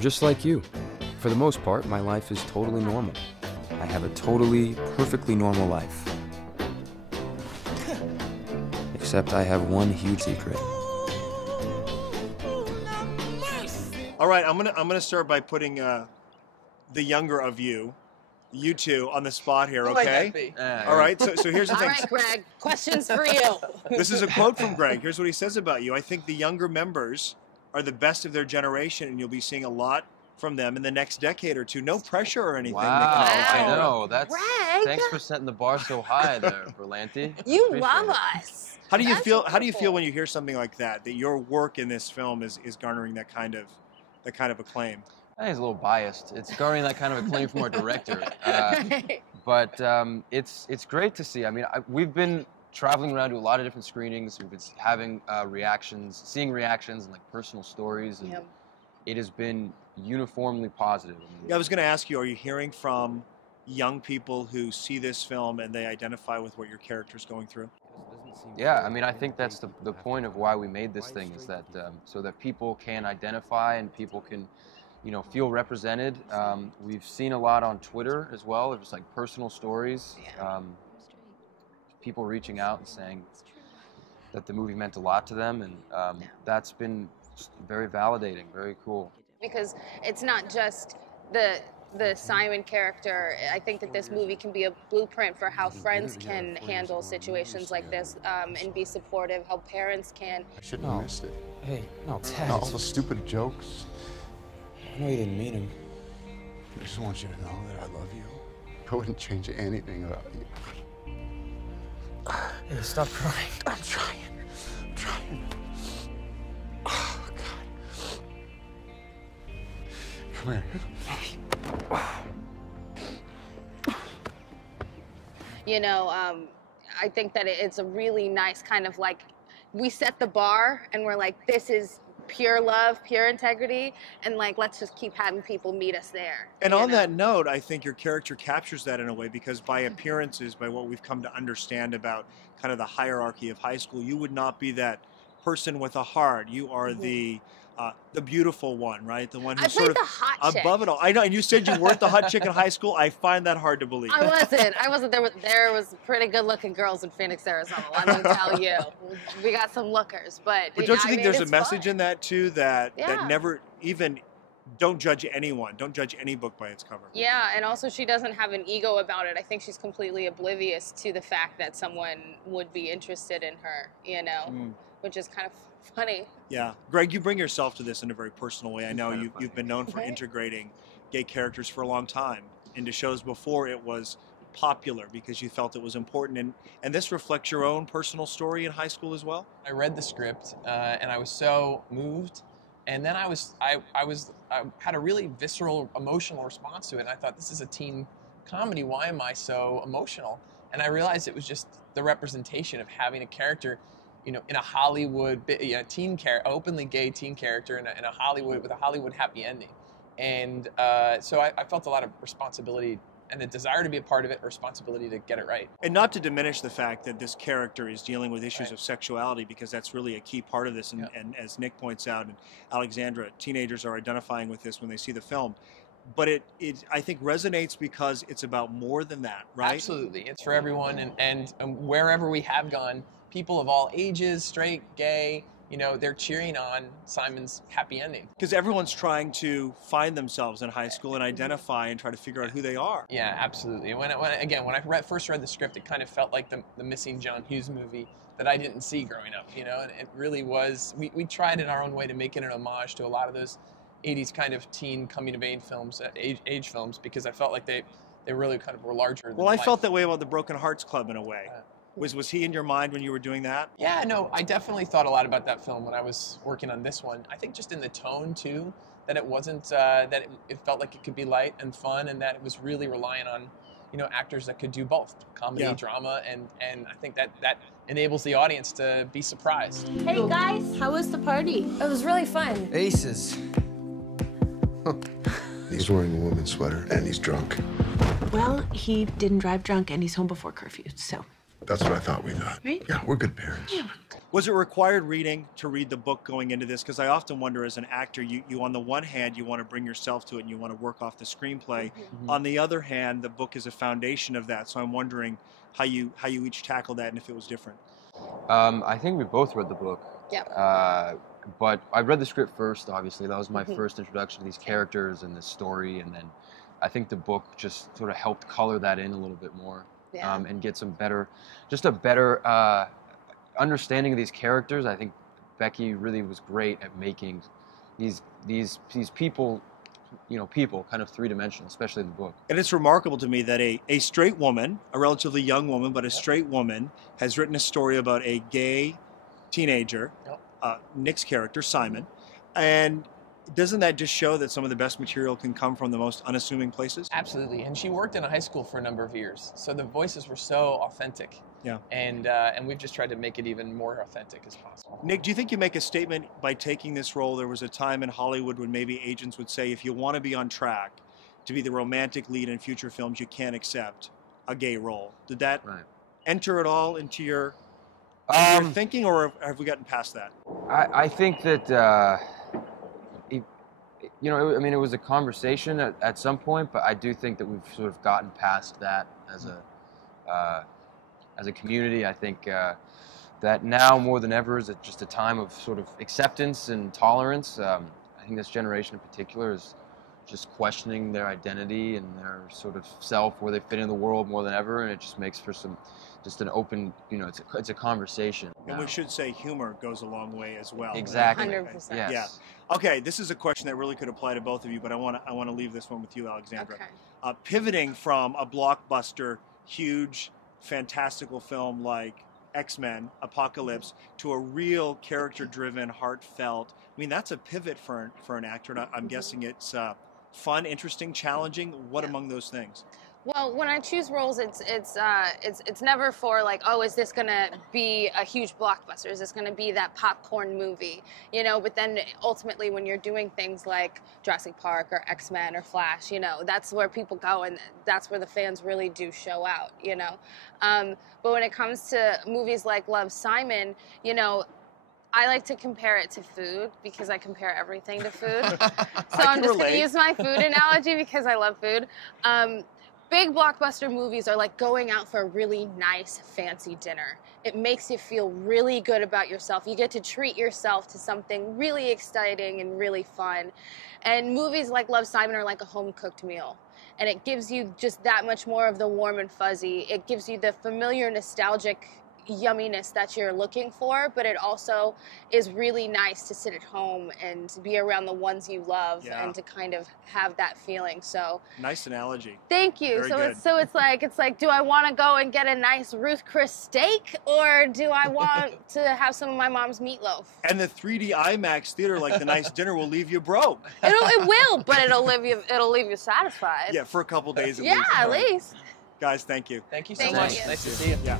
I'm just like you. For the most part, my life is totally normal. I have a totally, perfectly normal life. Except I have one huge secret. All right, I'm gonna start by putting the younger of you two, on the spot here, Who might okay? that be? All right, so here's the All thing. right, Greg, questions for you. This is a quote from Greg. Here's what he says about you. I think the younger members are the best of their generation, and you'll be seeing a lot from them in the next decade or two. No pressure or anything. Wow, I Wow. know. That's Greg. thanks for setting the bar so high there, Berlanti. You Appreciate love it. us. How do you That's feel? How do you feel wonderful. when you hear something like that? That your work in this film is garnering that kind of acclaim. I think it's a little biased. It's garnering that kind of acclaim from our director. But it's great to see. I mean, we've been traveling around to a lot of different screenings. We've been having seeing reactions and like personal stories, and Yep. it has been uniformly positive. I mean, Yeah, I was going to ask you, are you hearing from young people who see this film and they identify with what your character's going through? Yeah, I mean, I think that's the point of why we made this thing, is that so that people can identify and people can, feel represented. We've seen a lot on Twitter as well. There's like personal stories, people reaching out and saying that the movie meant a lot to them, and that's been very validating, very cool. Because it's not just the Simon character. I think that this movie can be a blueprint for how friends can handle situations like this and be supportive, how parents can. I shouldn't have missed it. Hey, no, Ted. All the stupid jokes. I know you didn't mean them. I just want you to know that I love you. I wouldn't change anything about you. Hey, stop crying. I'm trying. I'm trying. Oh, God. Come here. I think that it's a really nice kind of like, we set the bar and we're like, this is pure love, pure integrity, and like, let's just keep having people meet us there. And on that note, I think your character captures that in a way, because by appearances, by what we've come to understand about kind of the hierarchy of high school, you would not be that person with a heart. You are the beautiful one, right? The one who's sort of the hot chick. above it all. I know, and you said you weren't the hot chick in high school. I find that hard to believe. I wasn't. There was pretty good looking girls in Phoenix, Arizona, let me tell you. We got some lookers, but But don't you think there's a it's message fun. in that too, that Yeah. never even, don't judge anyone. Don't judge any book by its cover. Yeah, and also she doesn't have an ego about it. I think she's completely oblivious to the fact that someone would be interested in her, which is kind of funny. Yeah. Greg, you bring yourself to this in a very personal way. I know you've been known for integrating gay characters for a long time into shows before it was popular, because you felt it was important. And this reflects your own personal story in high school as well? I read the script and I was so moved, and then I had a really visceral, emotional response to it. And I thought, this is a teen comedy. Why am I so emotional? And I realized it was just the representation of having a character, in a Hollywood, openly gay teen character in a Hollywood, with a Hollywood happy ending. And so I felt a lot of responsibility and a desire to be a part of it, a responsibility to get it right. And not to diminish the fact that this character is dealing with issues of sexuality, because that's really a key part of this. And as Nick points out, and Alexandra, teenagers are identifying with this when they see the film. But it I think resonates because it's about more than that, right? Absolutely. It's for everyone. And wherever we have gone, people of all ages, straight, gay, they're cheering on Simon's happy ending. Because everyone's trying to find themselves in high school and identify and try to figure out who they are. Yeah, absolutely. When I first read the script, it kind of felt like the missing John Hughes movie that I didn't see growing up, and it really was. We tried in our own way to make it an homage to a lot of those 80s kind of teen coming-of-age films, age films, because I felt like they really kind of were larger than Well, I life. felt that way about the Broken Hearts Club in a way. Was he in your mind when you were doing that? Yeah, no, I definitely thought a lot about that film when I was working on this one. I think just in the tone, too, that it wasn't, that it felt like it could be light and fun, and that it was really relying on, actors that could do both, comedy, drama, and I think that enables the audience to be surprised. Hey guys, how was the party? It was really fun. Aces. He's wearing a woman's sweater, and he's drunk. Well, he didn't drive drunk, and he's home before curfew, so That's what I thought we thought. Right? Yeah, we're good parents. Yeah. Was it required reading to read the book going into this? Because I often wonder, as an actor, you on the one hand, you want to bring yourself to it and you want to work off the screenplay. Mm-hmm. On the other hand, the book is a foundation of that. So I'm wondering how you each tackle that and if it was different. I think we both read the book. Yeah. But I read the script first, obviously. That was my first introduction to these characters and this story. And then I think the book just sort of helped color that in a little bit more. Yeah. And get some better, just a better understanding of these characters. I think Becky really was great at making these people, people kind of three-dimensional, especially in the book. And it's remarkable to me that a straight woman, a relatively young woman, but a straight woman, has written a story about a gay teenager, Nick's character, Simon. And doesn't that just show that some of the best material can come from the most unassuming places? Absolutely, and she worked in a high school for a number of years, so the voices were so authentic. Yeah. And we've just tried to make it even more authentic as possible. Nick, do you think you make a statement by taking this role? There was a time in Hollywood when maybe agents would say, if you want to be on track to be the romantic lead in future films, you can't accept a gay role. Did that enter at all into your thinking, or have we gotten past that? I think that, it was a conversation at some point, but I do think that we've sort of gotten past that as a community. I think that now more than ever is just a time of sort of acceptance and tolerance. I think this generation in particular is just questioning their identity and their sort of self, where they fit in the world more than ever, and it just makes for just an open, it's a conversation. And we should say humor goes a long way as well. Exactly. 100%. Yes. Yeah. Okay, this is a question that really could apply to both of you, but I want to leave this one with you, Alexandra. Okay. Pivoting from a blockbuster, huge, fantastical film like X-Men, Apocalypse, to a real character-driven, heartfelt. I mean, that's a pivot for an actor. And I'm guessing it's fun, interesting, challenging. What among those things? Well, when I choose roles, it's never for like, oh, is this gonna be a huge blockbuster? Is this gonna be that popcorn movie? But then ultimately, when you're doing things like Jurassic Park or X-Men or Flash, that's where people go, and that's where the fans really do show out. But when it comes to movies like Love, Simon, I like to compare it to food because I compare everything to food. So I'm just going to use my food analogy because I love food. Big blockbuster movies are like going out for a really nice, fancy dinner. It makes you feel really good about yourself. You get to treat yourself to something really exciting and really fun. And movies like Love, Simon are like a home-cooked meal. And it gives you just that much more of the warm and fuzzy. It gives you the familiar, nostalgic yumminess that you're looking for, but it also is really nice to sit at home and be around the ones you love and to kind of have that feeling. So nice analogy. Thank you. It's like, do I want to go and get a nice Ruth Chris steak, or do I want to have some of my mom's meatloaf? And the 3D IMAX theater, like the nice dinner, will leave you broke. It will, but it'll leave you satisfied. Yeah, for a couple days at least. Yeah, at least. Guys, thank you. Thank you so much. Nice to see you. Yeah.